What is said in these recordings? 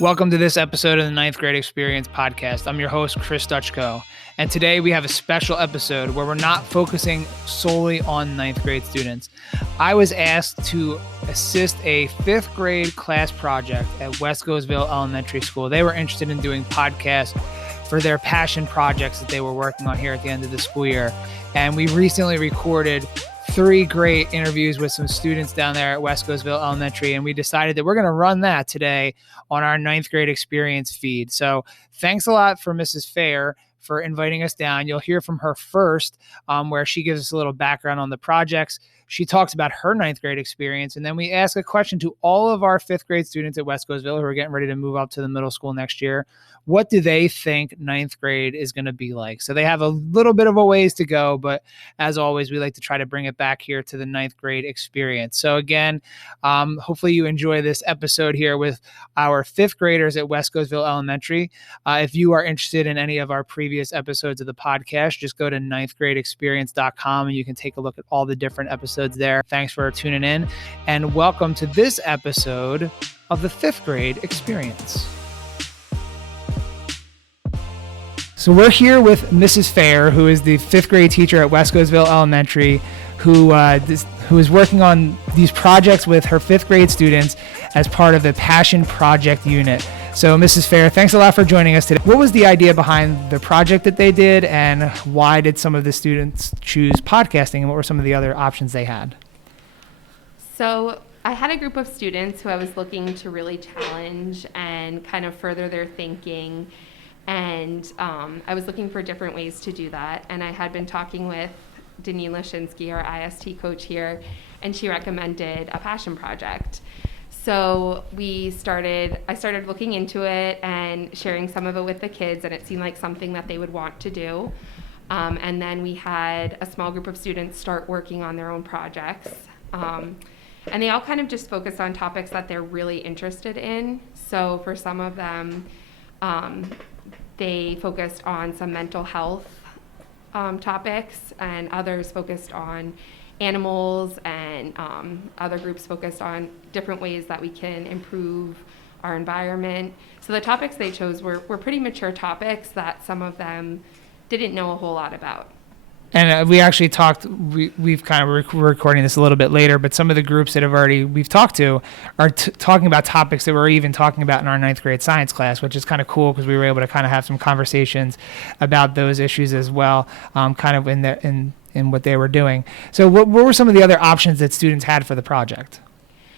Welcome to this episode of the Ninth Grade Experience podcast. I'm your host, Chris Dutchko, and today we have a special episode where we're not focusing solely on ninth grade students. I was asked to assist a fifth grade class project at Wescosville Elementary School. They were interested in doing podcasts for their passion projects that they were working on here at the end of the school year, and we recently recorded 3 great interviews with some students down there at Wescosville Elementary, and we decided that we're going to run that today on our ninth grade experience feed. So thanks a lot for Mrs. Feher for inviting us down. You'll hear from her first, where she gives us a little background on the projects. She talks about her ninth grade experience, and then we ask a question to all of our fifth grade students at Wescosville who are getting ready to move up to the middle school next year. What do they think ninth grade is going to be like? So they have a little bit of a ways to go, but as always, we like to try to bring it back here to the ninth grade experience. So again, hopefully you enjoy this episode here with our fifth graders at Wescosville Elementary. If you are interested in any of our previous episodes of the podcast, just go to ninthgradeexperience.com and you can take a look at all the different episodes there. Thanks for tuning in, and welcome to this episode of the fifth grade experience. So we're here with Mrs. Feher, who is the fifth grade teacher at Wescosville Elementary, who is working on these projects with her fifth grade students as part of the Passion Project unit. So Mrs. Feher, thanks a lot for joining us today. What was the idea behind the project that they did, and why did some of the students choose podcasting, and what were some of the other options they had? So I had a group of students who I was looking to really challenge and kind of further their thinking. And I was looking for different ways to do that. And I had been talking with Deneen Lashinsky, our IST coach here, and she recommended a passion project. So I started looking into it and sharing some of it with the kids, and it seemed like something that they would want to do. And then we had a small group of students start working on their own projects. And they all kind of just focused on topics that they're really interested in. So for some of them, they focused on some mental health topics, and others focused on animals, and other groups focused on different ways that we can improve our environment. So the topics they chose were pretty mature topics that some of them didn't know a whole lot about. And we actually talked, we've kind of, we're recording this a little bit later, but some of the groups that we've talked to are talking about topics that we're even talking about in our ninth grade science class, which is kind of cool because we were able to kind of have some conversations about those issues as well, kind of in what they were doing. So what were some of the other options that students had for the project?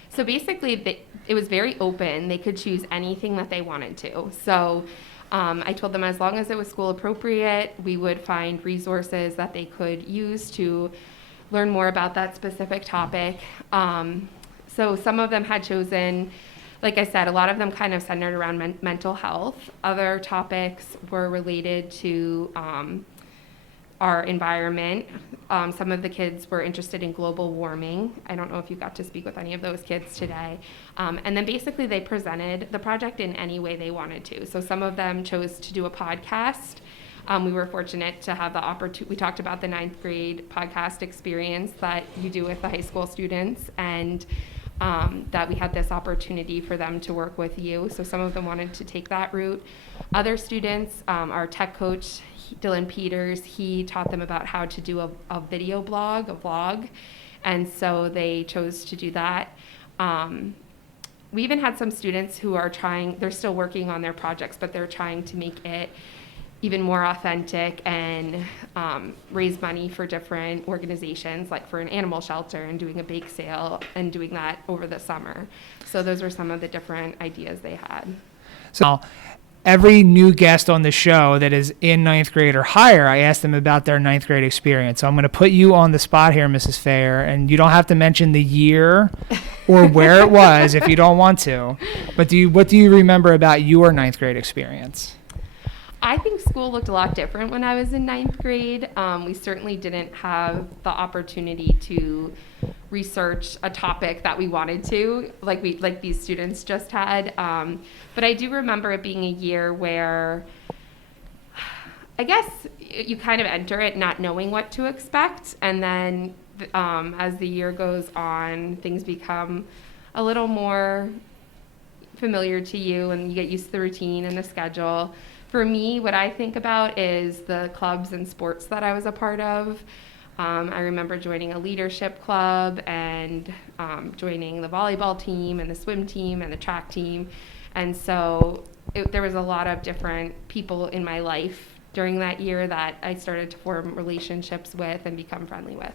So basically, it was very open. They could choose anything that they wanted to. So I told them as long as it was school appropriate, we would find resources that they could use to learn more about that specific topic. So some of them had chosen, like I said, a lot of them kind of centered around mental health. Other topics were related to our environment. Some of the kids were interested in global warming. I don't know if you got to speak with any of those kids today. And then basically they presented the project in any way they wanted to. So some of them chose to do a podcast. We were fortunate to have the opportunity. We talked about the ninth grade podcast experience that you do with the high school students, and that we had this opportunity for them to work with you. So some of them wanted to take that route. Other students, our tech coach, Dylan Peters, he taught them about how to do a video blog, a vlog, and so they chose to do that. We even had some students who are they're still working on their projects, but they're trying to make it even more authentic and raise money for different organizations, like for an animal shelter, and doing a bake sale and doing that over the summer. So those were some of the different ideas they had. So every new guest on the show that is in ninth grade or higher, I ask them about their ninth grade experience. So I'm going to put you on the spot here, Mrs. Feher, and you don't have to mention the year or where it was if you don't want to. But what do you remember about your ninth grade experience? I think school looked a lot different when I was in ninth grade. We certainly didn't have the opportunity to research a topic that we wanted to, like these students just had. But I do remember it being a year where I guess you kind of enter it not knowing what to expect, and then as the year goes on, things become a little more familiar to you and you get used to the routine and the schedule. For me, what I think about is the clubs and sports that I was a part of. I remember joining a leadership club and joining the volleyball team and the swim team and the track team. And so there was a lot of different people in my life during that year that I started to form relationships with and become friendly with.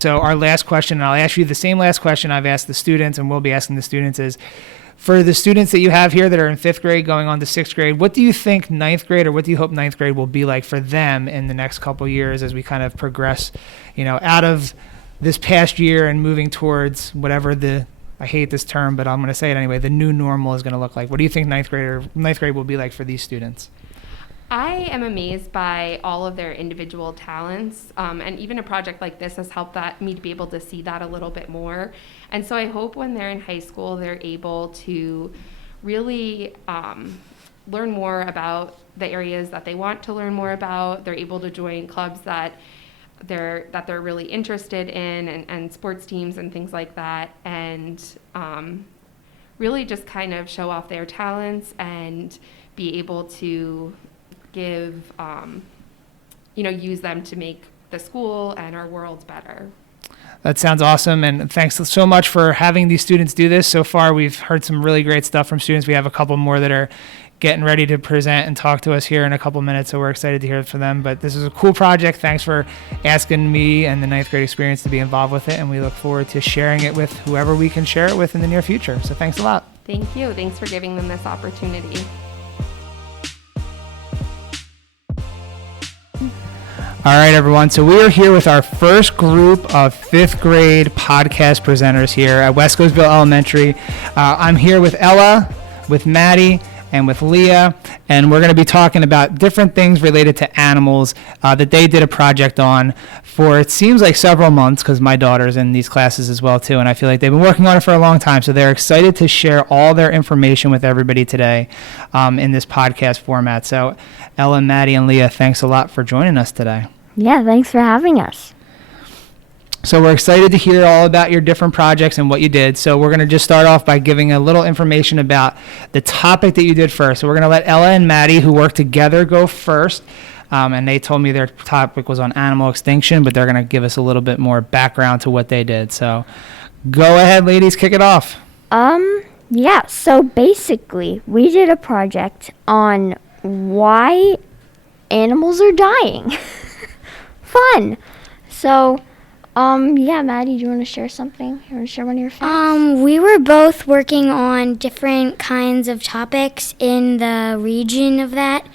So our last question, and I'll ask you the same last question I've asked the students and we'll be asking the students, is for the students that you have here that are in 5th grade going on to 6th grade, what do you think 9th grade, or what do you hope 9th grade will be like for them in the next couple of years as we kind of progress, out of this past year and moving towards whatever I hate this term, but I'm going to say it anyway, the new normal is going to look like? What do you think 9th grade will be like for these students? I am amazed by all of their individual talents, and even a project like this has helped me to be able to see that a little bit more. And so I hope when they're in high school, they're able to really learn more about the areas that they want to learn more about. They're able to join clubs that they're really interested in, and sports teams and things like that, and really just kind of show off their talents and be able to give, use them to make the school and our world better. That sounds awesome, and thanks so much for having these students do this. So far, we've heard some really great stuff from students. We have a couple more that are getting ready to present and talk to us here in a couple minutes, so we're excited to hear from them. But this is a cool project. Thanks for asking me and the 9th grade experience to be involved with it, and we look forward to sharing it with whoever we can share it with in the near future. So thanks a lot. Thank you. Thanks for giving them this opportunity. All right, everyone. So we are here with our first group of 5th grade podcast presenters here at Wescosville Elementary. I'm here with Ella, with Maddy, and with Leah, and we're going to be talking about different things related to animals that they did a project on for, it seems like, several months, because my daughter's in these classes as well too, and I feel like they've been working on it for a long time, so they're excited to share all their information with everybody today in this podcast format. So Ella, Maddy, and Leah, thanks a lot for joining us today. Yeah, thanks for having us. So we're excited to hear all about your different projects and what you did. So we're going to just start off by giving a little information about the topic that you did first. So we're going to let Ella and Maddy, who work together, go first. And they told me their topic was on animal extinction, but they're going to give us a little bit more background to what they did. So go ahead, ladies, kick it off. Yeah, so basically we did a project on why animals are dying. Fun. So, yeah, Maddy, do you want to share something? You want to share one of your facts? We were both working on different kinds of topics in the region of that,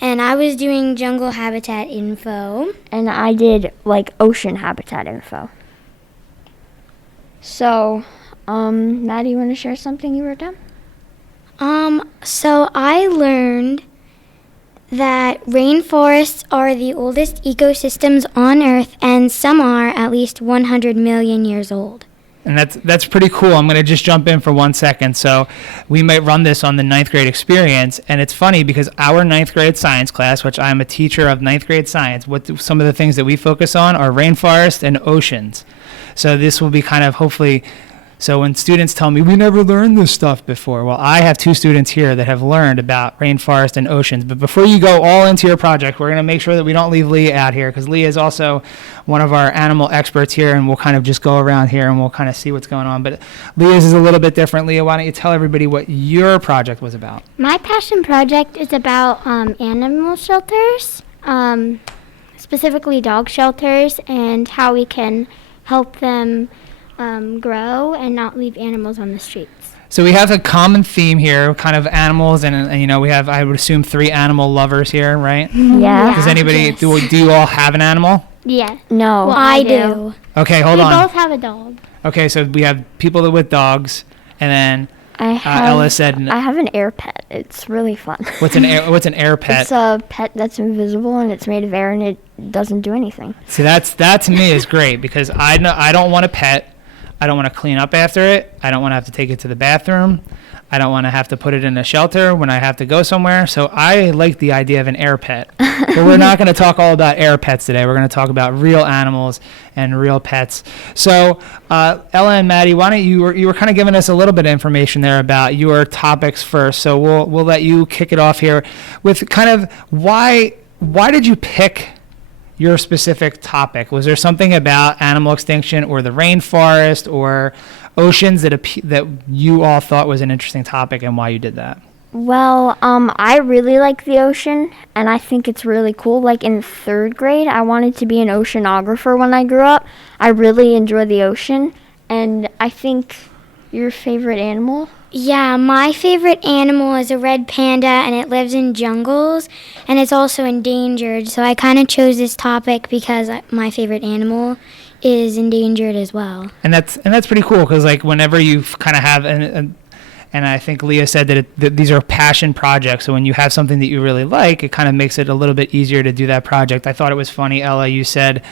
and I was doing jungle habitat info. And I did, ocean habitat info. So, Maddy, you want to share something you wrote down? So I learned that rainforests are the oldest ecosystems on Earth, and some are at least 100 million years old. And that's pretty cool. I'm going to just jump in for 1 second. So we might run this on the 9th grade experience, and it's funny because our 9th grade science class, which I'm a teacher of 9th grade science, some of the things that we focus on are rainforests and oceans. So this will be kind of hopefully. So when students tell me, we never learned this stuff before, well, I have 2 students here that have learned about rainforest and oceans. But before you go all into your project, we're going to make sure that we don't leave Leah out here, because Leah is also one of our animal experts here, and we'll kind of just go around here and we'll kind of see what's going on. But Leah's is a little bit different. Leah, why don't you tell everybody what your project was about? My passion project is about animal shelters, specifically dog shelters, and how we can help them grow and not leave animals on the streets. So we have a common theme here, kind of animals, and we have, I would assume, 3 animal lovers here, right? Yeah. Does anybody, Yes. do you all have an animal? Yeah. No. Well, I do. Okay, hold on. We both have a dog. Okay, so we have people with dogs, and then Ella said, I have an air pet. It's really fun. What's an air pet? It's a pet that's invisible and it's made of air and it doesn't do anything. See, that to me is great, because I don't want a pet. I don't want to clean up after it. I don't want to have to take it to the bathroom. I don't want to have to put it in a shelter when I have to go somewhere. So I like the idea of an air pet. But we're not going to talk all about air pets today. We're going to talk about real animals and real pets. So Ella and Maddy, why don't you were kind of giving us a little bit of information there about your topics first. So we'll let you kick it off here with kind of why did you pick your specific topic? Was there something about animal extinction or the rainforest or oceans that you all thought was an interesting topic, and why you did that? Well, I really like the ocean, and I think it's really cool. Like in 3rd grade, I wanted to be an oceanographer when I grew up. I really enjoy the ocean, and I think your favorite animal? Yeah, my favorite animal is a red panda, and it lives in jungles, and it's also endangered. So I kind of chose this topic because my favorite animal is endangered as well. And that's pretty cool, because like whenever you kind of have and I think Leah said that these are passion projects. So when you have something that you really like, it kind of makes it a little bit easier to do that project. I thought it was funny, Ella, you said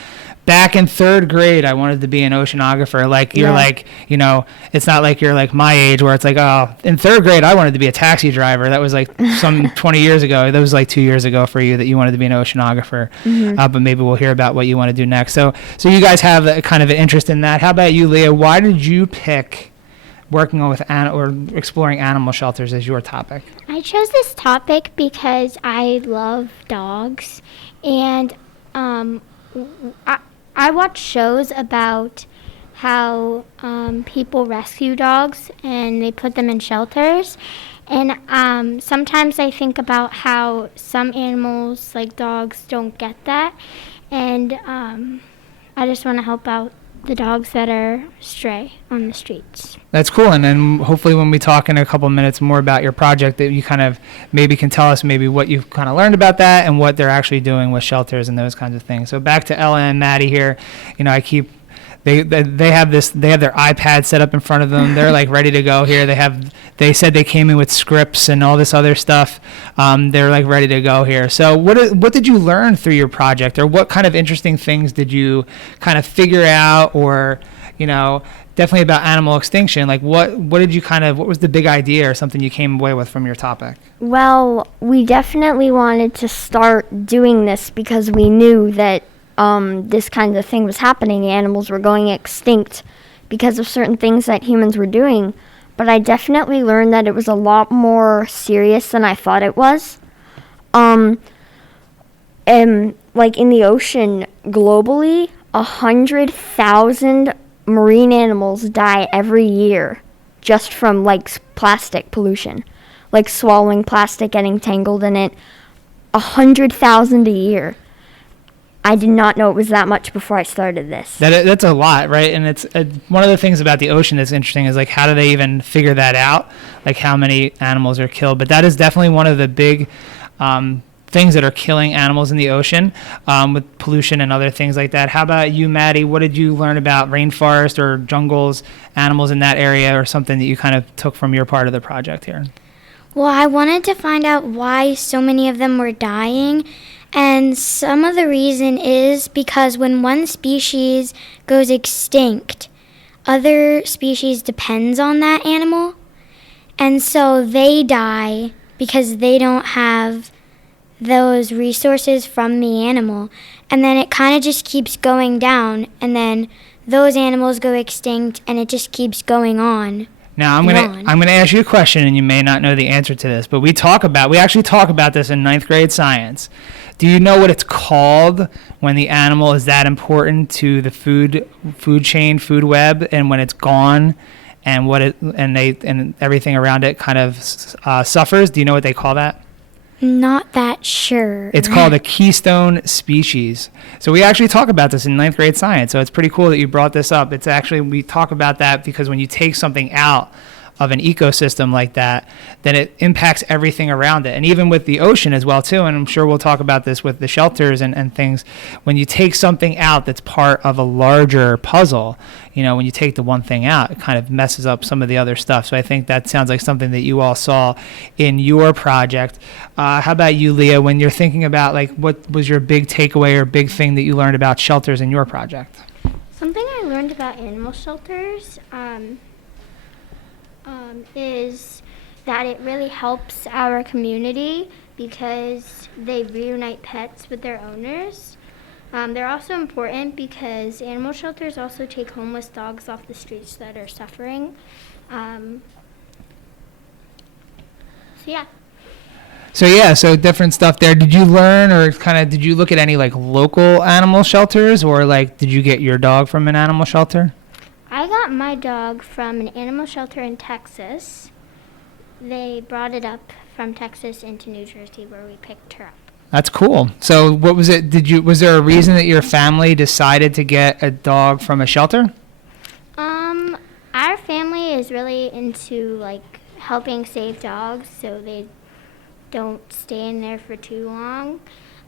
back in 3rd grade, I wanted to be an oceanographer. Like you're like, you know, it's not like you're like my age where it's like, oh, in 3rd grade, I wanted to be a taxi driver. That was like some 20 years ago. That was like 2 years ago for you that you wanted to be an oceanographer. But maybe we'll hear about what you want to do next. So you guys have a kind of an interest in that. How about you, Leah? Why did you pick working with or exploring animal shelters as your topic? I chose this topic because I love dogs, and I watch shows about how people rescue dogs and they put them in shelters. And sometimes I think about how some animals, like dogs, don't get that. And I just want to help out the dogs that are stray on the streets. That's cool. And then hopefully when we talk in a couple of minutes more about your project, that you kind of maybe can tell us maybe what you've kind of learned about that and what they're actually doing with shelters and those kinds of things. So back to Ella and Maddy here. You know, they have their iPad set up in front of them. They're like ready to go here. They said they came in with scripts and all this other stuff. They're like ready to go here. So what did you learn through your project, or what kind of interesting things did you kind of figure out, or, you know, definitely about animal extinction? Like what was the big idea or something you came away with from your topic? Well, we definitely wanted to start doing this because we knew that this kind of thing was happening. The animals were going extinct because of certain things that humans were doing. But I definitely learned that it was a lot more serious than I thought it was. And like in the ocean globally, 100,000 marine animals die every year just from like plastic pollution, like swallowing plastic, getting tangled in it. 100,000 a year. I did not know it was that much before I started this. That's a lot, right? And it's one of the things about the ocean that's interesting is like, how do they even figure that out? Like how many animals are killed? But that is definitely one of the big things that are killing animals in the ocean, with pollution and other things like that. How about you, Maddy? What did you learn about rainforest or jungles, animals in that area, or something that you kind of took from your part of the project here? Well, I wanted to find out why so many of them were dying. And some of the reason is because when one species goes extinct, other species depends on that animal. And so they die because they don't have those resources from the animal. And then it kind of just keeps going down. And then those animals go extinct and it just keeps going on. Now I'm gonna ask you a question, and you may not know the answer to this, but we actually talk about this in 9th grade science. Do you know what it's called when the animal is that important to the food chain, food web, and when it's gone, and and everything around it kind of suffers? Do you know what they call that? Not that sure. It's called a keystone species. So we actually talk about this in 9th grade science. So it's pretty cool that you brought this up. It's actually, we talk about that because when you take something out of an ecosystem like that, then it impacts everything around it. And even with the ocean as well too, and I'm sure we'll talk about this with the shelters and things, when you take something out that's part of a larger puzzle, you know, when you take the one thing out, it kind of messes up some of the other stuff. So I think that sounds like something that you all saw in your project. How about you, Leah, when you're thinking about like what was your big takeaway or big thing that you learned about shelters in your project? So Something I learned about animal shelters is that it really helps our community because they reunite pets with their owners. They're also important because animal shelters also take homeless dogs off the streets that are suffering. So different stuff there. Did you learn or did you look at any like local animal shelters, or like did you get your dog from an animal shelter? I got my dog from an animal shelter in Texas. They brought it up from Texas into New Jersey where we picked her up. That's cool. So what was it? Was there a reason that your family decided to get a dog from a shelter? Our family is really into like helping save dogs so they don't stay in there for too long.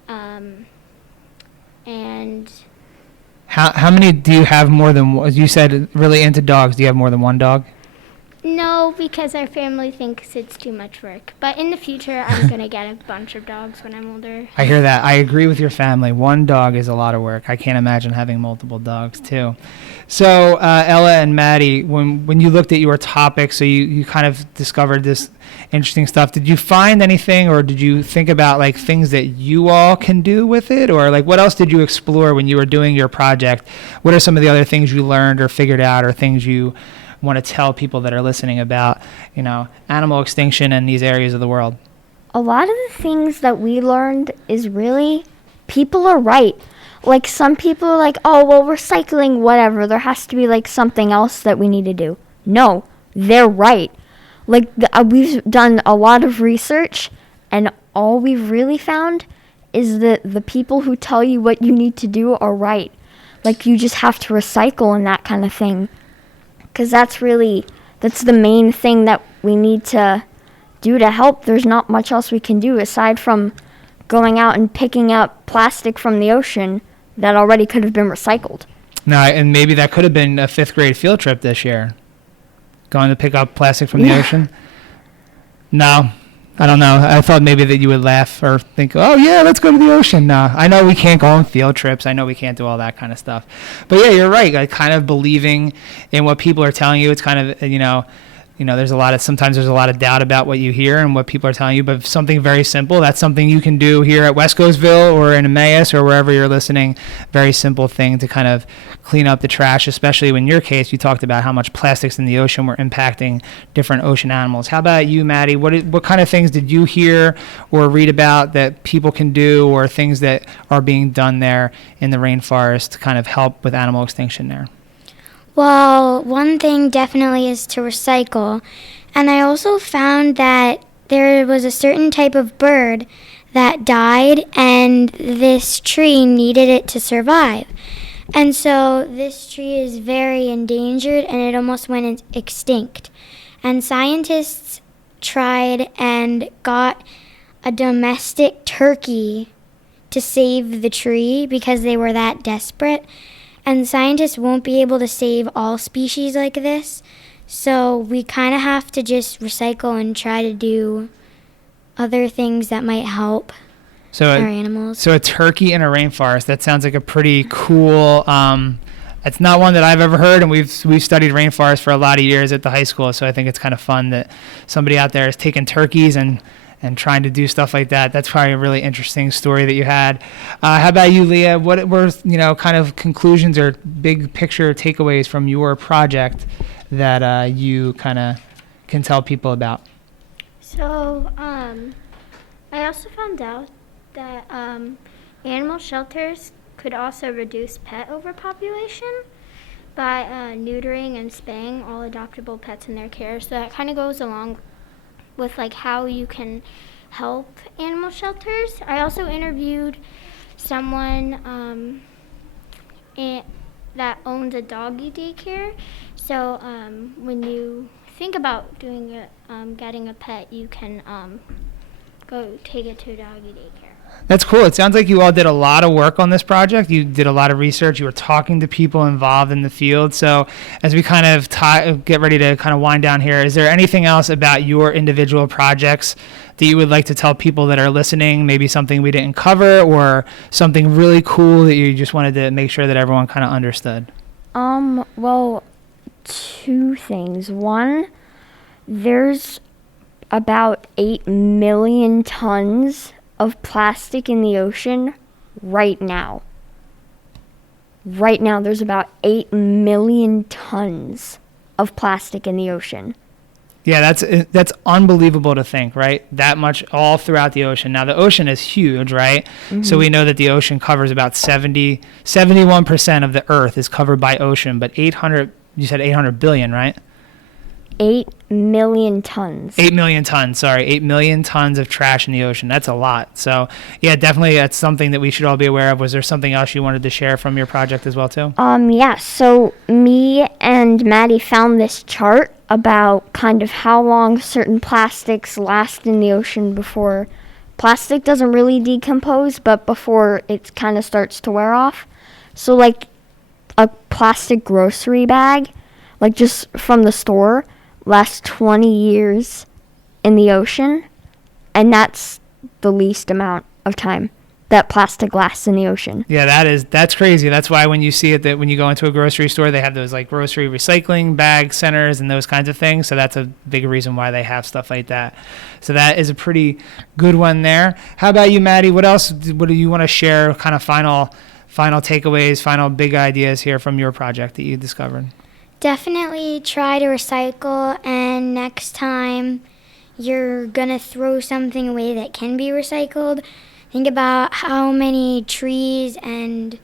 And how many do you have? More than one? You said really into dogs. Do you have more than one dog? no, because our family thinks it's too much work. But in the future, I'm going to get a bunch of dogs when I'm older. I hear that. I agree with your family. One dog is a lot of work. I can't imagine having multiple dogs, too. So, Ella and Maddy, when you looked at your topic, so you kind of discovered this interesting stuff, did you find anything, or did you think about, like, things that you all can do with it? Or, like, what else did you explore when you were doing your project? What are some of the other things you learned or figured out, or things you want to tell people that are listening about, you know, animal extinction in these areas of the world? A lot of the things that we learned is really people are right. Like, some people are like, oh, well, recycling, whatever. There has to be, like, something else that we need to do. No, they're right. Like, we've done a lot of research, and all we've really found is that the people who tell you what you need to do are right. Like, you just have to recycle and that kind of thing. Because that's the main thing that we need to do to help. There's not much else we can do aside from going out and picking up plastic from the ocean that already could have been recycled. No, and maybe that could have been a 5th grade field trip this year. Going to pick up plastic from the ocean. No, I don't know. I thought maybe that you would laugh or think, oh, yeah, let's go to the ocean. No, I know we can't go on field trips. I know we can't do all that kind of stuff. But, yeah, you're right. Like, kind of believing in what people are telling you. It's kind of, sometimes there's a lot of doubt about what you hear and what people are telling you. But something very simple, that's something you can do here at Wescosville or in Emmaus or wherever you're listening. Very simple thing to kind of clean up the trash, especially in your case, you talked about how much plastics in the ocean were impacting different ocean animals. How about you, Maddy? What kind of things did you hear or read about that people can do, or things that are being done there in the rainforest to kind of help with animal extinction there? Well, one thing definitely is to recycle. And I also found that there was a certain type of bird that died, and this tree needed it to survive. And so this tree is very endangered, and it almost went extinct. And scientists tried and got a domestic turkey to save the tree because they were that desperate. And scientists won't be able to save all species like this. So we kind of have to just recycle and try to do other things that might help our animals. So a turkey in a rainforest, that sounds like a pretty cool, it's not one that I've ever heard, and we've studied rainforests for a lot of years at the high school, so I think it's kind of fun that somebody out there is taking turkeys and trying to do stuff like that. That's probably a really interesting story that you had. How about you, Leah? What were, kind of conclusions or big picture takeaways from your project that you kind of can tell people about? So, I also found out that animal shelters could also reduce pet overpopulation by neutering and spaying all adoptable pets in their care. So that kind of goes along with like how you can help animal shelters. I also interviewed someone that owns a doggy daycare. So when you think about getting a pet, you can go take it to a doggy daycare. That's cool. It sounds like you all did a lot of work on this project. You did a lot of research. You were talking to people involved in the field. So as we kind of get ready to kind of wind down here, is there anything else about your individual projects that you would like to tell people that are listening, maybe something we didn't cover or something really cool that you just wanted to make sure that everyone kind of understood? Well, two things. One, there's about 8 million tons of plastic in the ocean right now. Right now, there's about 8 million tons of plastic in the ocean. Yeah, that's unbelievable to think, right? That much all throughout the ocean. Now, the ocean is huge, right? Mm-hmm. So we know that the ocean covers about 71% of the Earth is covered by ocean, but you said 800 billion, right? 8 million tons. 8 million tons, sorry. 8 million tons of trash in the ocean. That's a lot. So, yeah, definitely that's something that we should all be aware of. Was there something else you wanted to share from your project as well, too? Yeah, so me and Maddy found this chart about kind of how long certain plastics last in the ocean before plastic doesn't really decompose, but before it kind of starts to wear off. So, like, a plastic grocery bag, like just from the store, lasts 20 years in the ocean, and that's the least amount of time that plastic lasts in the ocean. Yeah, that's crazy. That's why when you see it, that when you go into a grocery store, they have those like grocery recycling bag centers and those kinds of things. So that's a big reason why they have stuff like that. So that is a pretty good one there. How about you, Maddy? What do you want to share, kind of final takeaways, final big ideas here from your project that you discovered? Definitely try to recycle, and next time you're going to throw something away that can be recycled, think about how many trees and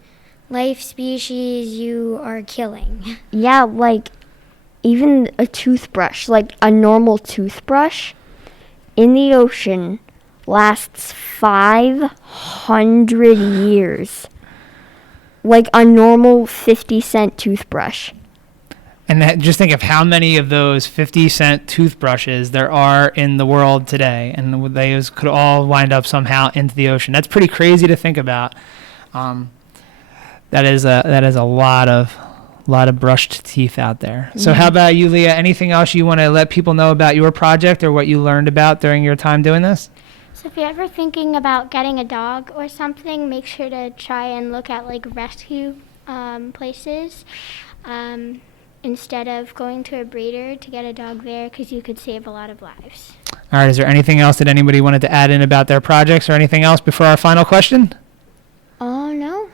life species you are killing. Yeah, like even a toothbrush, like a normal toothbrush in the ocean lasts 500 years. Like a normal 50-cent toothbrush. And just think of how many of those 50-cent toothbrushes there are in the world today, and those could all wind up somehow into the ocean. That's pretty crazy to think about. That is a lot of brushed teeth out there. So how about you, Leah? Anything else you want to let people know about your project or what you learned about during your time doing this? So if you're ever thinking about getting a dog or something, make sure to try and look at like rescue places. Instead of going to a breeder to get a dog there, because you could save a lot of lives. All right, is there anything else that anybody wanted to add in about their projects or anything else before our final question? Oh, no.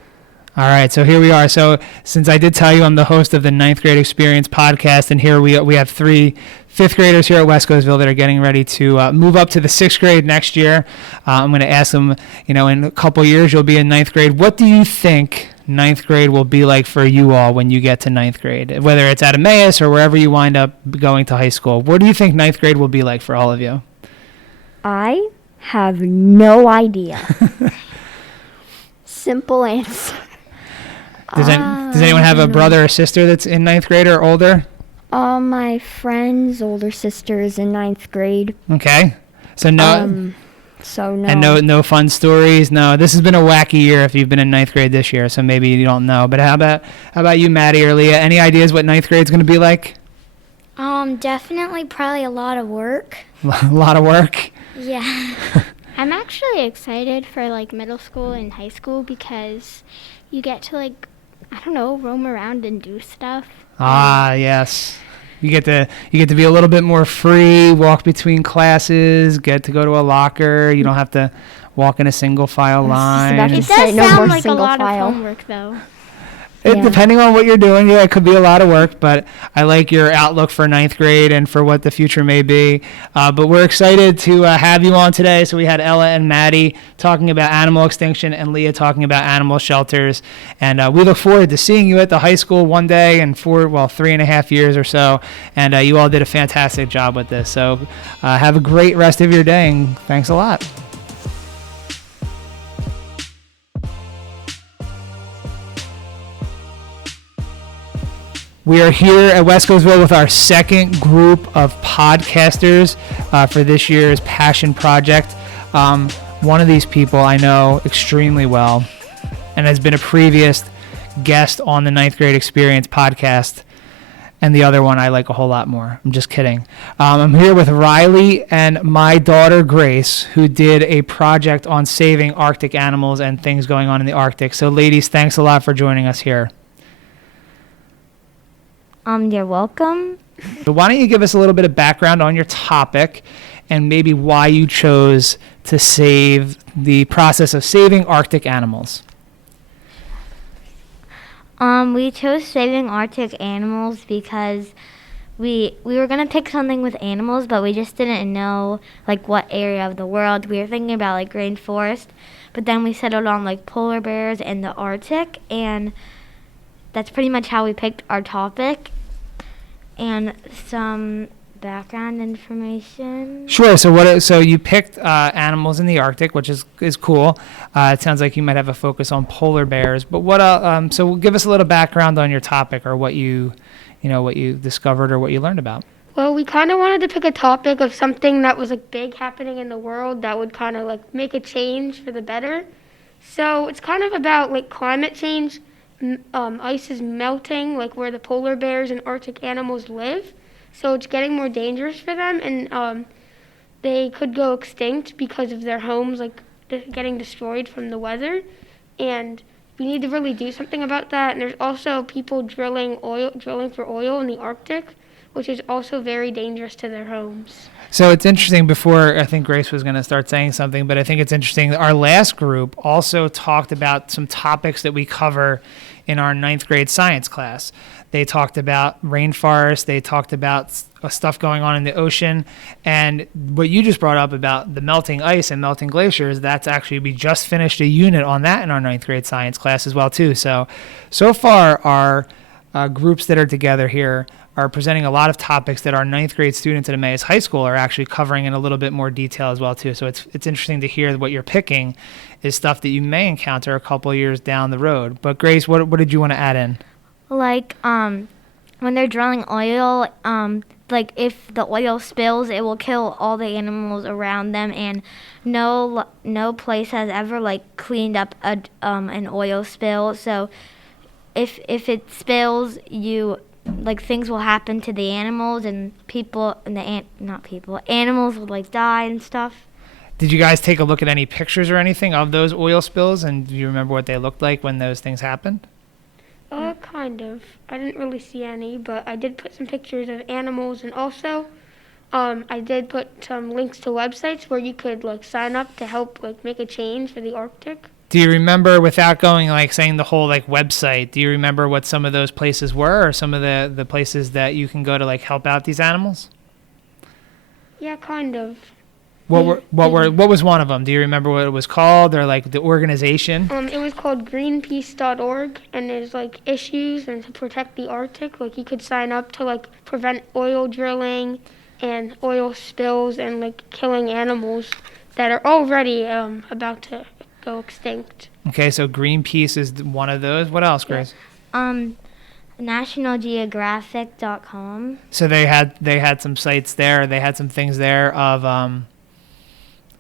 All right, so here we are. So since I did tell you I'm the host of the 9th Grade Experience podcast, and here we have 3 fifth graders here at Wescosville that are getting ready to move up to the 6th grade next year. I'm going to ask them, in a couple years you'll be in 9th grade. What do you think 9th grade will be like for you all when you get to 9th grade, whether it's at Emmaus or wherever you wind up going to high school? What do you think 9th grade will be like for all of you? I have no idea. Simple answer. Does anyone have a brother or sister that's in 9th grade or older? My friend's older sister is in 9th grade. Okay. So no. So no. And no fun stories. No, this has been a wacky year if you've been in 9th grade this year. So maybe you don't know. But how about you, Maddy or Leah? Any ideas what 9th grade's going to be like? Definitely probably a lot of work. A lot of work. Yeah. I'm actually excited for like middle school and high school because you get to roam around and do stuff. Ah, yes. You get to be a little bit more free, walk between classes, get to go to a locker. You don't have to walk in a single file line. It does sound like a lot of homework, though. Depending on what you're doing, it could be a lot of work, but I like your outlook for 9th grade and for what the future may be. But we're excited to have you on today. So we had Ella and Maddy talking about animal extinction and Leah talking about animal shelters. And we look forward to seeing you at the high school one day in 3.5 years or so. And you all did a fantastic job with this. So have a great rest of your day, and thanks a lot. We are here at Wescosville with our second group of podcasters for this year's Passion Project. One of these people I know extremely well and has been a previous guest on the 9th Grade Experience podcast, and the other one I like a whole lot more. I'm just kidding. I'm here with Riley and my daughter Grace, who did a project on saving Arctic animals and things going on in the Arctic. So ladies, thanks a lot for joining us here. You're welcome. So why don't you give us a little bit of background on your topic and maybe why you chose to save the process of saving Arctic animals? We chose saving Arctic animals because we were gonna pick something with animals, but we just didn't know like what area of the world. We were thinking about like rainforest, but then we settled on like polar bears and the Arctic, and that's pretty much how we picked our topic. And some background information. Sure. So you picked animals in the Arctic, which is cool. It sounds like you might have a focus on polar bears. But what? So give us a little background on your topic, or what you discovered, or what you learned about. Well, we kind of wanted to pick a topic of something that was like big happening in the world that would kind of like make a change for the better. So it's kind of about like climate change. Ice is melting, like where the polar bears and Arctic animals live. So it's getting more dangerous for them, and they could go extinct because of their homes like getting destroyed from the weather. And we need to really do something about that. And there's also people drilling for oil in the Arctic, which is also very dangerous to their homes. So it's interesting. Before, I think Grace was going to start saying something, but I think it's interesting. Our last group also talked about some topics that we cover in our 9th grade science class. They talked about rainforests. They talked about stuff going on in the ocean. And what you just brought up about the melting ice and melting glaciers, that's actually, we just finished a unit on that in our 9th grade science class as well, too. So far, our groups that are together here are presenting a lot of topics that our 9th grade students at Emmaus High School are actually covering in a little bit more detail as well, too. So it's interesting to hear what you're picking is stuff that you may encounter a couple of years down the road. But Grace, what did you want to add in? Like when they're drilling oil, like if the oil spills, it will kill all the animals around them, and no place has ever like cleaned up an oil spill. So if it spills, things will happen to the animals, and animals will like die and stuff. Did you guys take a look at any pictures or anything of those oil spills, and do you remember what they looked like when those things happened? Kind of. I didn't really see any, but I did put some pictures of animals, and also I did put some links to websites where you could like sign up to help like make a change for the Arctic. Do you remember, without going like saying the whole like website, do you remember what some of those places were, or some of the places that you can go to like help out these animals? Yeah, kind of. What was one of them? Do you remember what it was called, or like the organization? It was called Greenpeace.org, and there's like issues and to protect the Arctic. Like you could sign up to like prevent oil drilling and oil spills and like killing animals that are already about to go extinct. Okay, so Greenpeace is one of those. What else, Grace? NationalGeographic.com. So they had some sites there. They had some things there of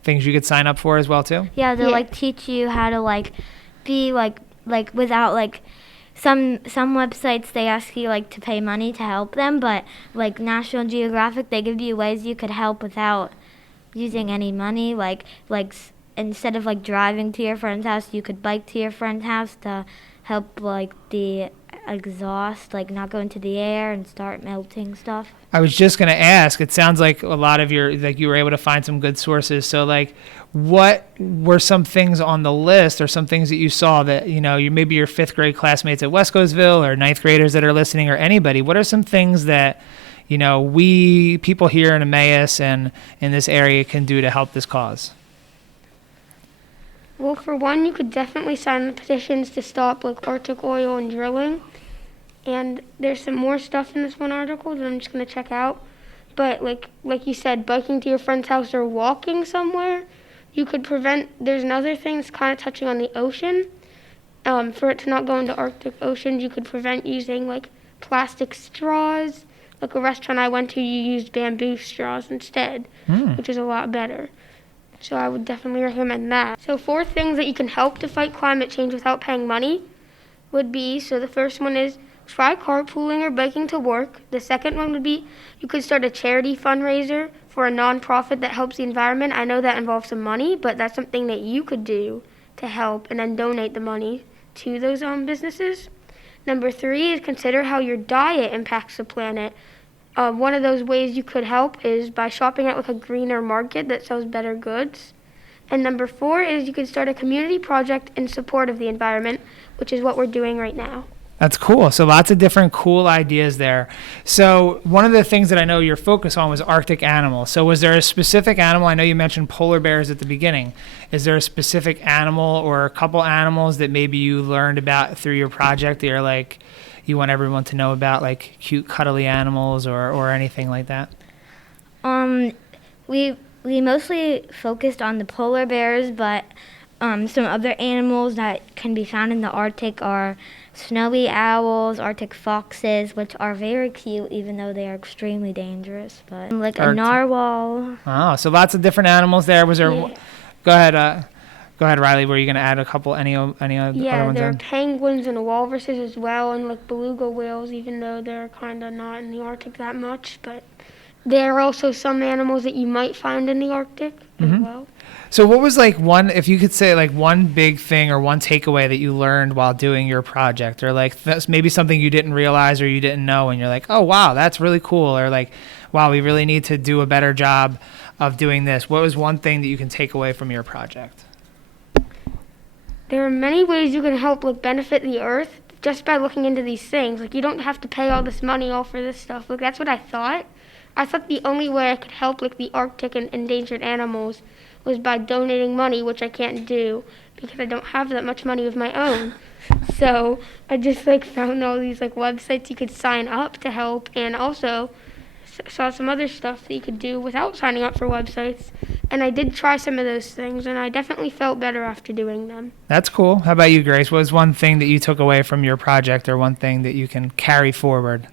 things you could sign up for as well too. Yeah, they'll like teach you how to like be like without like some websites they ask you like to pay money to help them, but like National Geographic, they give you ways you could help without using any money. Like instead of like driving to your friend's house, you could bike to your friend's house to help like the exhaust like not go into the air and start melting stuff. I was just going to ask, it sounds like a lot of you were able to find some good sources. So like, what were some things on the list, or some things that you saw that, maybe your 5th grade classmates at Wescosville, or 9th graders that are listening, or anybody, what are some things that, we people here in Emmaus and in this area can do to help this cause? Well, for one, you could definitely sign the petitions to stop like Arctic oil and drilling. And there's some more stuff in this one article that I'm just going to check out. But like you said, biking to your friend's house or walking somewhere, you could prevent, there's another thing that's kind of touching on the ocean. For it to not go into Arctic oceans, you could prevent using like plastic straws. Like a restaurant I went to, you used bamboo straws instead, which is a lot better. So I would definitely recommend that. So 4 things that you can help to fight climate change without paying money would be, so the first one is try carpooling or biking to work. The second one would be you could start a charity fundraiser for a nonprofit that helps the environment. I know that involves some money, but that's something that you could do to help, and then donate the money to those businesses. Number 3 is consider how your diet impacts the planet. One of those ways you could help is by shopping at like a greener market that sells better goods. And number 4 is you can start a community project in support of the environment, which is what we're doing right now. That's cool. So lots of different cool ideas there. So one of the things that I know your focus on was Arctic animals. So was there a specific animal? I know you mentioned polar bears at the beginning. Is there a specific animal or a couple animals that maybe you learned about through your project that you're like, you want everyone to know about, like cute, cuddly animals or anything like that? We mostly focused on the polar bears, but some other animals that can be found in the Arctic are snowy owls, Arctic foxes, which are very cute even though they are extremely dangerous. But like a narwhal. Oh, so lots of different animals there. Was there? Yeah. Go ahead, Riley. Were you going to add a couple? Any other ones? Yeah, there are in? penguins and walruses as well, and like beluga whales, even though they're kind of not in the Arctic that much. But there are also some animals that you might find in the Arctic as well. So what was like one, if you could say like one big thing or one takeaway that you learned while doing your project, or like that's maybe something you didn't realize or you didn't know and you're like, oh wow, that's really cool, or like, wow, we really need to do a better job of doing this. What was one thing that you can take away from your project? There are many ways you can help like benefit the earth just by looking into these things. Like you don't have to pay all this money all for this stuff. Like that's what I thought. I thought the only way I could help like the Arctic and endangered animals was by donating money, which I can't do because I don't have that much money of my own. So I just like found all these like websites you could sign up to help, and also saw some other stuff that you could do without signing up for websites. And I did try some of those things, and I definitely felt better after doing them. That's cool. How about you, Grace? What was one thing that you took away from your project, or one thing that you can carry forward?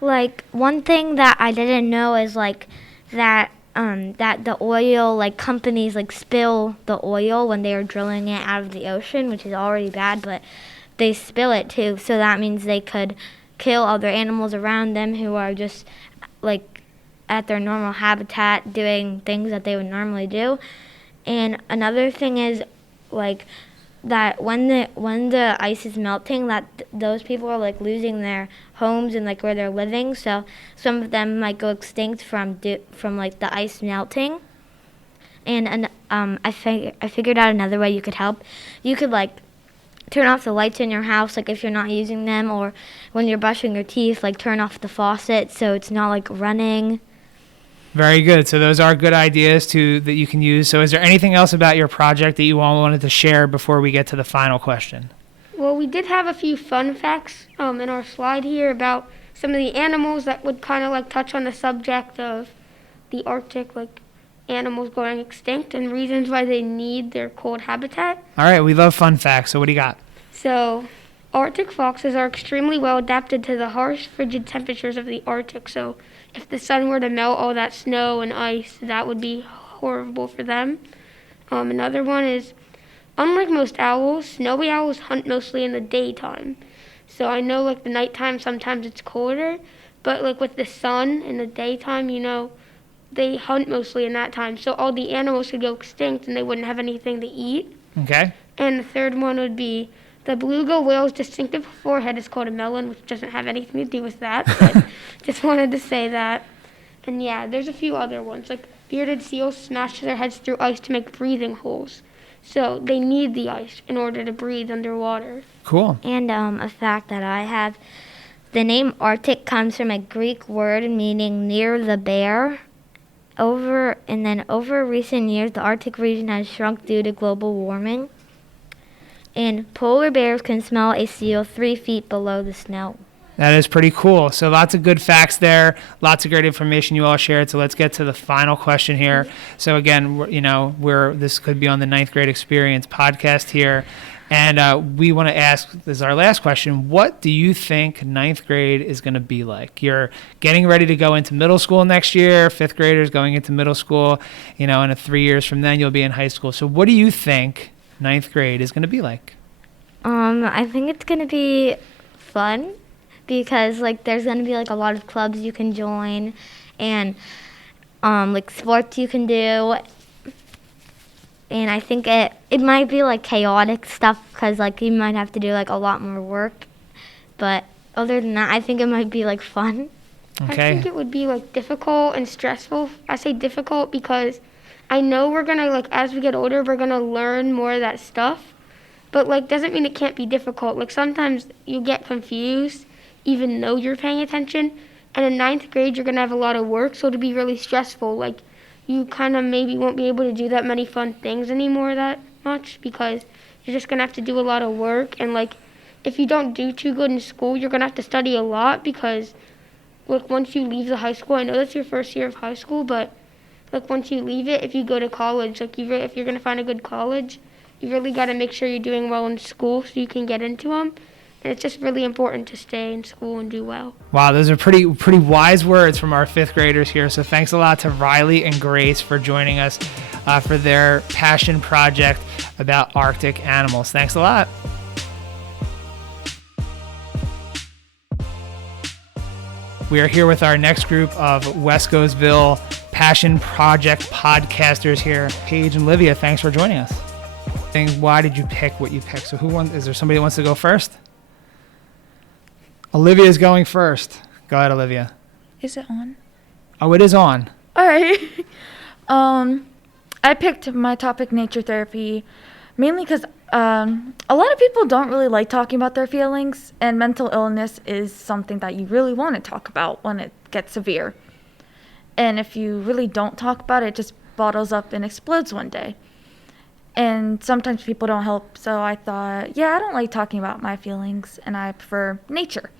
Like one thing that I didn't know is like that the oil, like companies like spill the oil when they are drilling it out of the ocean, which is already bad, but they spill it too. So that means they could kill other animals around them who are just like at their normal habitat doing things that they would normally do. And another thing is like that when the ice is melting, that those people are like losing their homes and like where they're living, so some of them might go extinct from like the ice melting. And I figured out another way you could help. You could like turn off the lights in your house, like if you're not using them, or when you're brushing your teeth, like turn off the faucet so it's not like running. Very good. So those are good ideas that you can use. So is there anything else about your project that you all wanted to share before we get to the final question? Well, we did have a few fun facts in our slide here about some of the animals that would kind of like touch on the subject of the Arctic, like animals going extinct and reasons why they need their cold habitat. All right, we love fun facts. So what do you got? So Arctic foxes are extremely well adapted to the harsh, frigid temperatures of the Arctic. So if the sun were to melt all that snow and ice, that would be horrible for them. Another one is, unlike most owls, snowy owls hunt mostly in the daytime. So I know like the nighttime sometimes it's colder, but like with the sun in the daytime, you know, they hunt mostly in that time. So all the animals could go extinct and they wouldn't have anything to eat. Okay. And the third one would be the beluga whale's distinctive forehead is called a melon, which doesn't have anything to do with that, but just wanted to say that. And yeah, there's a few other ones, like bearded seals smash their heads through ice to make breathing holes. So they need the ice in order to breathe underwater. Cool. And a fact that I have, the name Arctic comes from a Greek word meaning near the bear. Over recent years, the Arctic region has shrunk due to global warming. And polar bears can smell a seal 3 feet below the snow. That is pretty cool. So lots of good facts there, lots of great information you all shared. So let's get to the final question here. So again, this could be on the 9th Grade Experience podcast here. And we want to ask, this is our last question, what do you think 9th grade is going to be like? You're getting ready to go into middle school next year, 5th graders going into middle school, and 3 years from then you'll be in high school. So what do you think 9th grade is going to be like? I think it's going to be fun because like there's going to be like a lot of clubs you can join and like sports you can do. And I think it might be like chaotic stuff because like you might have to do like a lot more work but other than that, I think it might be like fun. I Okay. think it would be like difficult and stressful. I say difficult because I know we're gonna like as we get older we're gonna learn more of that stuff. But like doesn't mean it can't be difficult. Like sometimes you get confused even though you're paying attention. And in ninth grade you're gonna have a lot of work, so it'll be really stressful. Like you kind of maybe won't be able to do that many fun things anymore that much because you're just gonna have to do a lot of work. And like if you don't do too good in school, you're gonna have to study a lot because like once you leave the high school, I know that's your first year of high school, but like once you leave it, if you go to college, like if you're gonna find a good college, you really got to make sure you're doing well in school so you can get into them. And it's just really important to stay in school and do well. Wow, those are pretty wise words from our 5th graders here. So thanks a lot to Riley and Grace for joining us for their passion project about Arctic animals. Thanks a lot. We are here with our next group of Wescosville Passion Project podcasters here. Paige and Olivia, thanks for joining us. And why did you pick what you picked? So is there somebody that wants to go first? Olivia's going first. Go ahead, Olivia. Is it on? Oh, it is on. All right. I picked my topic, nature therapy, mainly because a lot of people don't really like talking about their feelings, and mental illness is something that you really want to talk about when it gets severe. And if you really don't talk about it, it just bottles up and explodes one day. And sometimes people don't help, so I thought, yeah, I don't like talking about my feelings, and I prefer nature.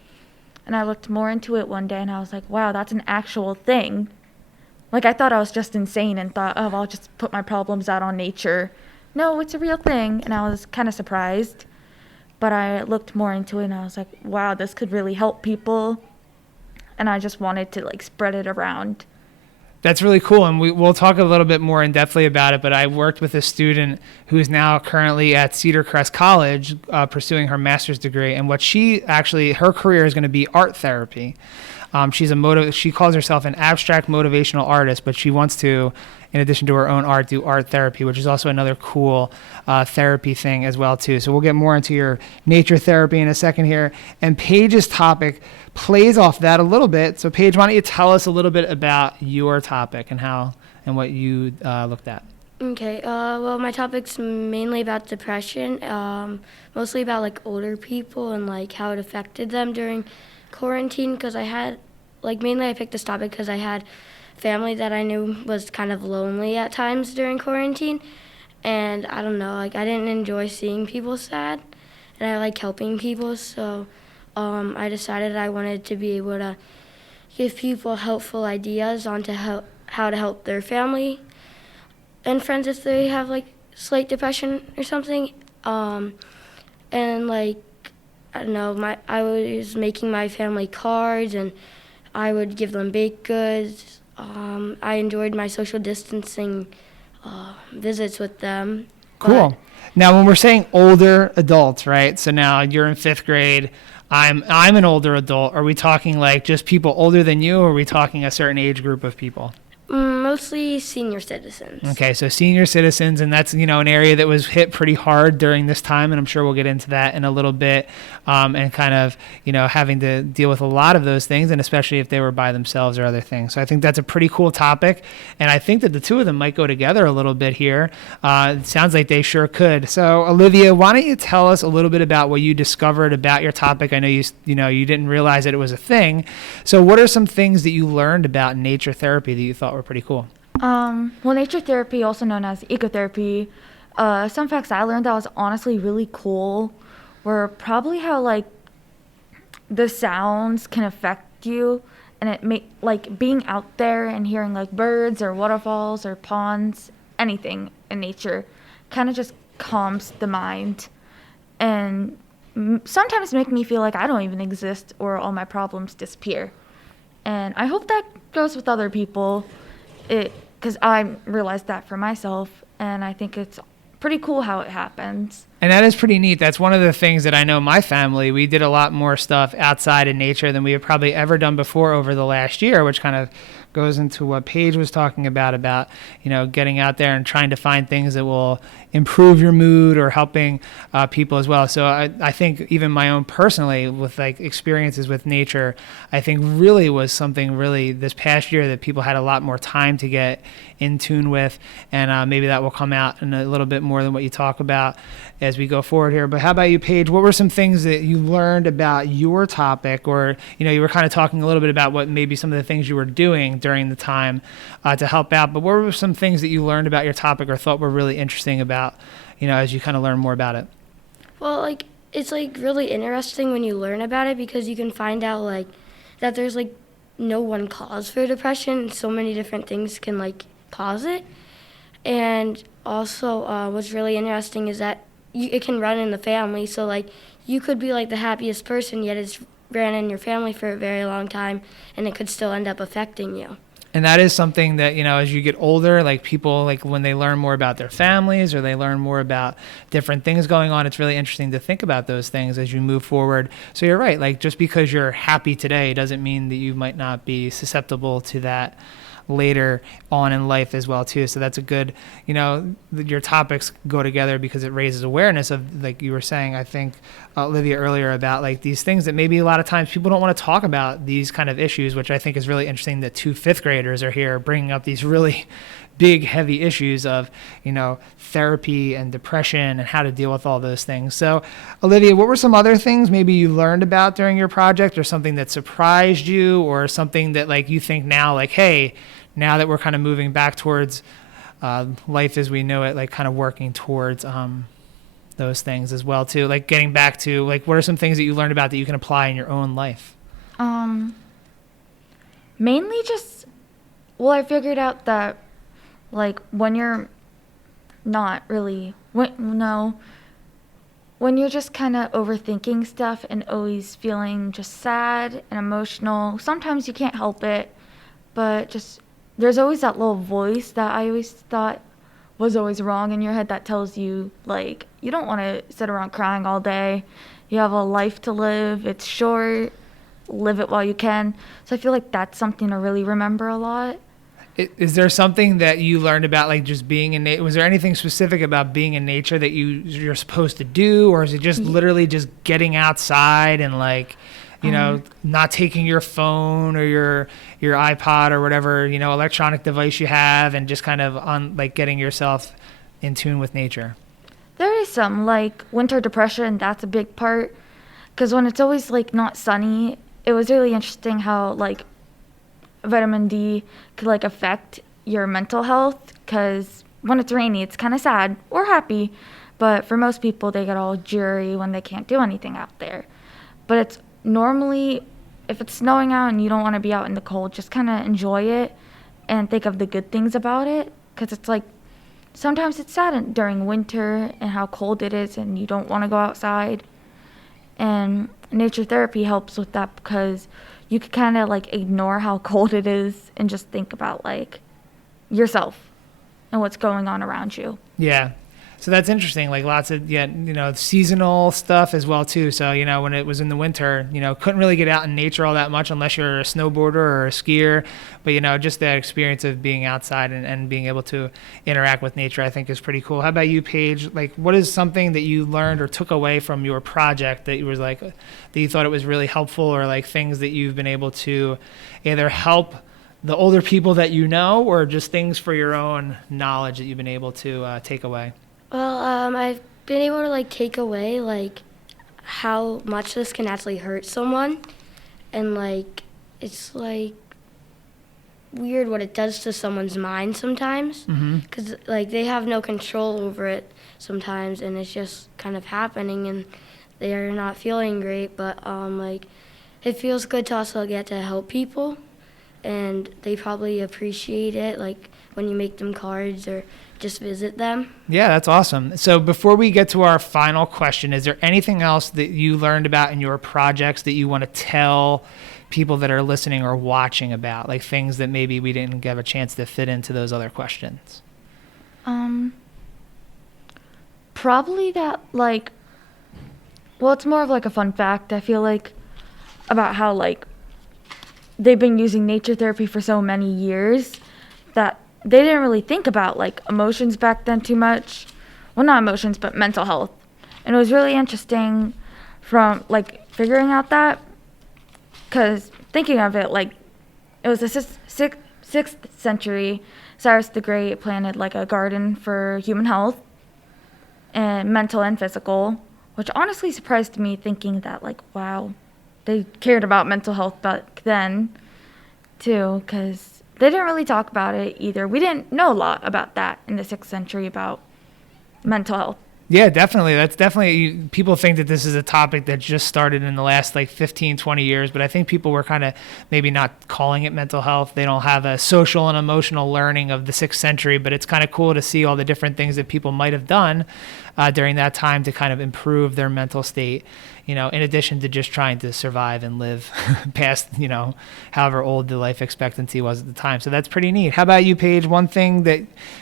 And I looked more into it one day, and I was like, wow, that's an actual thing. Like, I thought I was just insane and thought, oh, I'll just put my problems out on nature. No, it's a real thing, and I was kind of surprised. But I looked more into it, and I was like, wow, this could really help people. And I just wanted to, like, spread it around. That's really cool, and we'll talk a little bit more in-depthly about it, but I worked with a student who's now currently at Cedar Crest College pursuing her master's degree, and her career is going to be art therapy. She calls herself an abstract motivational artist, but she wants to, in addition to her own art, do art therapy, which is also another cool therapy thing as well, too. So we'll get more into your nature therapy in a second here, and Paige's topic plays off that a little bit. So Paige, why don't you tell us a little bit about your topic and what you looked at? Okay, well, my topic's mainly about depression, mostly about like older people and like how it affected them during quarantine, because mainly I picked this topic because I had family that I knew was kind of lonely at times during quarantine, and I don't know, like I didn't enjoy seeing people sad, and I like helping people, so I decided I wanted to be able to give people helpful ideas on how to help their family and friends if they have like slight depression or something. And like, I don't know, I was making my family cards and I would give them baked goods. I enjoyed my social distancing visits with them. Cool. Now, when we're saying older adults, right? So now you're in 5th grade. I'm an older adult. Are we talking like just people older than you, or are we talking a certain age group of people? Mostly senior citizens. Okay, so senior citizens, and that's, an area that was hit pretty hard during this time, and I'm sure we'll get into that in a little bit, and kind of, having to deal with a lot of those things, and especially if they were by themselves or other things. So I think that's a pretty cool topic, and I think that the two of them might go together a little bit here. It sounds like they sure could. So Olivia, why don't you tell us a little bit about what you discovered about your topic? I know you didn't realize that it was a thing. So what are some things that you learned about nature therapy that you thought were pretty cool? Well, nature therapy, also known as ecotherapy, some facts I learned that was honestly really cool were probably how, like, the sounds can affect you, and it being out there and hearing, like, birds or waterfalls or ponds, anything in nature, kind of just calms the mind, and sometimes make me feel like I don't even exist or all my problems disappear. And I hope that goes with other people, because I realized that for myself, and I think it's pretty cool how it happens. And that is pretty neat. That's one of the things that I know my family, we did a lot more stuff outside in nature than we have probably ever done before over the last year, which kind of goes into what Paige was talking about, getting out there and trying to find things that will improve your mood or helping people as well. So I think even my own personally with like experiences with nature, I think really was something really this past year that people had a lot more time to get in tune with. And maybe that will come out in a little bit more than what you talk about as we go forward here. But how about you, Paige? What were some things that you learned about your topic, or, you were kind of talking a little bit about what maybe some of the things you were doing during the time to help out, but what were some things that you learned about your topic or thought were really interesting about, as you kind of learn more about it? Well, like, it's like really interesting when you learn about it because you can find out like that there's like no one cause for depression. So many different things can like cause it. And also what's really interesting is that it can run in the family. So like you could be like the happiest person, yet it's ran in your family for a very long time, and it could still end up affecting you. And that is something that, as you get older, like people, like when they learn more about their families or they learn more about different things going on, it's really interesting to think about those things as you move forward. So you're right. Like just because you're happy today doesn't mean that you might not be susceptible to that later on in life as well too. So that's a good, your topics go together because it raises awareness of, like you were saying, I think Olivia earlier, about like these things that maybe a lot of times people don't want to talk about, these kind of issues, which I think is really interesting that 2 fifth graders are here bringing up these really big, heavy issues of, therapy and depression and how to deal with all those things. So Olivia, what were some other things maybe you learned about during your project, or something that surprised you, or something that like you think now, like, hey, now that we're kind of moving back towards life as we know it, like kind of working towards those things as well too, like getting back to like, what are some things that you learned about that you can apply in your own life? Mainly just, I figured out that like when you're not really, when you're just kind of overthinking stuff and always feeling just sad and emotional, sometimes you can't help it, but just there's always that little voice that I always thought was always wrong in your head that tells you, like, you don't want to sit around crying all day. You have a life to live. It's short. Live it while you can. So I feel like that's something to really remember a lot. Is there something that you learned about, like, just being in nature? Was there anything specific about being in nature that you're supposed to do? Or is it just literally just getting outside and, like, not taking your phone or your iPod or whatever, electronic device you have, and just kind of on like getting yourself in tune with nature? There is some, like, winter depression. That's a big part. Because when it's always, like, not sunny, it was really interesting how, like, vitamin D could, like, affect your mental health. Because when it's rainy, it's kind of sad or happy. But for most people, they get all jittery when they can't do anything out there. But it's normally, if it's snowing out and you don't want to be out in the cold, just kind of enjoy it and think of the good things about it, because it's like sometimes it's sad during winter and how cold it is and you don't want to go outside. And nature therapy helps with that because you can kind of like ignore how cold it is and just think about like yourself and what's going on around you. Yeah. So that's interesting, like lots of, seasonal stuff as well too. So, when it was in the winter, couldn't really get out in nature all that much unless you're a snowboarder or a skier. But, just that experience of being outside and being able to interact with nature, I think is pretty cool. How about you, Paige? Like, what is something that you learned or took away from your project that you was like, that you thought it was really helpful, or like things that you've been able to either help the older people that or just things for your own knowledge that you've been able to take away? Well, I've been able to like take away like how much this can actually hurt someone, and like it's like weird what it does to someone's mind sometimes, because like they have no control over it sometimes, and it's just kind of happening, and they are not feeling great. But like it feels good to also get to help people, and they probably appreciate it, like when you make them cards or just visit them. Yeah, that's awesome. So before we get to our final question, is there anything else that you learned about in your projects that you want to tell people that are listening or watching about, like things that maybe we didn't give a chance to fit into those other questions? Probably that, like, well, it's more of like a fun fact, I feel like, about how, like, they've been using nature therapy for so many years that they didn't really think about, like, emotions back then too much. Well, not emotions, but mental health. And it was really interesting from, like, figuring out that, because thinking of it, like, it was the 6th century, Cyrus the Great planted, like, a garden for human health, and mental and physical, which honestly surprised me, thinking that, like, wow, they cared about mental health back then, too, because they didn't really talk about it either. We didn't know a lot about that in the 6th century, about mental health. Yeah, definitely. That's definitely, people think that this is a topic that just started in the last like 15, 20 years, but I think people were kind of maybe not calling it mental health. They don't have a social and emotional learning of the 6th century, but it's kind of cool to see all the different things that people might have done during that time to kind of improve their mental state, you know, in addition to just trying to survive and live past, you know, however old the life expectancy was at the time. So that's pretty neat. How about you, Paige? One thing that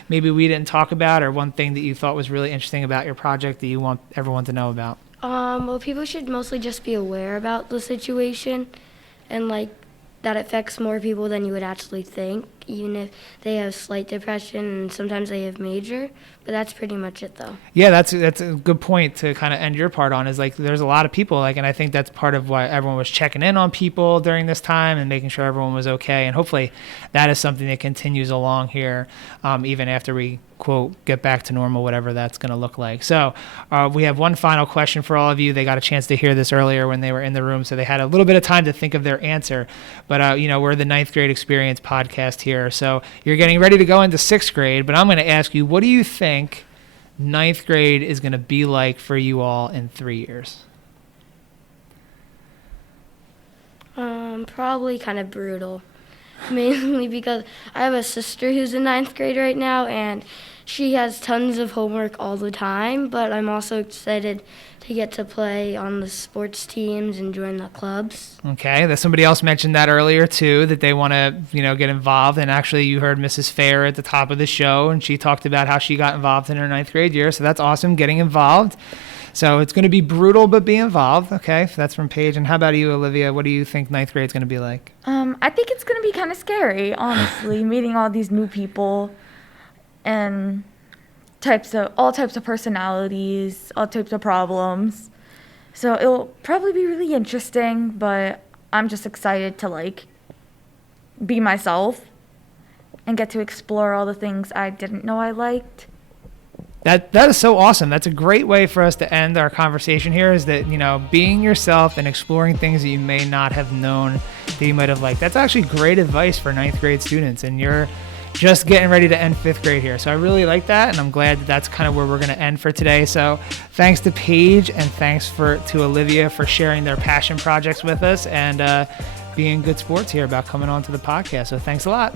maybe we didn't talk about, or one thing that you thought was really interesting about your project that you want everyone to know about? Well, people should mostly just be aware about the situation, and like that affects more people than you would actually think, even if they have slight depression and sometimes they have major. But that's pretty much it, though. Yeah, that's a good point to kind of end your part on, is like there's a lot of people, like, and I think that's part of why everyone was checking in on people during this time and making sure everyone was okay. And hopefully that is something that continues along here, even after we, quote, get back to normal, whatever that's going to look like. So we have one final question for all of you. They got a chance to hear this earlier when they were in the room, so they had a little bit of time to think of their answer. But, you know, we're the 9th grade experience podcast here. So you're getting ready to go into 6th grade, but I'm going to ask you, what do you think 9th grade is going to be like for you all in 3 years? Probably kind of brutal, mainly because I have a sister who's in 9th grade right now, and she has tons of homework all the time, but I'm also excited to get to play on the sports teams and join the clubs. Okay, that somebody else mentioned that earlier too, that they want to, you know, get involved. And actually, you heard Mrs. Feher at the top of the show, and she talked about how she got involved in her 9th grade year. So that's awesome, getting involved. So it's going to be brutal, but be involved. Okay, so that's from Paige. And how about you, Olivia? What do you think 9th grade is going to be like? I think it's going to be kind of scary, honestly, meeting all these new people and all types of personalities, all types of problems. So it'll probably be really interesting, but I'm just excited to, like, be myself and get to explore all the things I didn't know I liked. That is so awesome. That's a great way for us to end our conversation here, is that, you know, being yourself and exploring things that you may not have known that you might have liked. That's actually great advice for 9th grade students, and you're just getting ready to end 5th grade here. So I really like that, and I'm glad that that's kind of where we're going to end for today. So thanks to Paige, and thanks to Olivia for sharing their passion projects with us, and being good sports here about coming on to the podcast. So thanks a lot.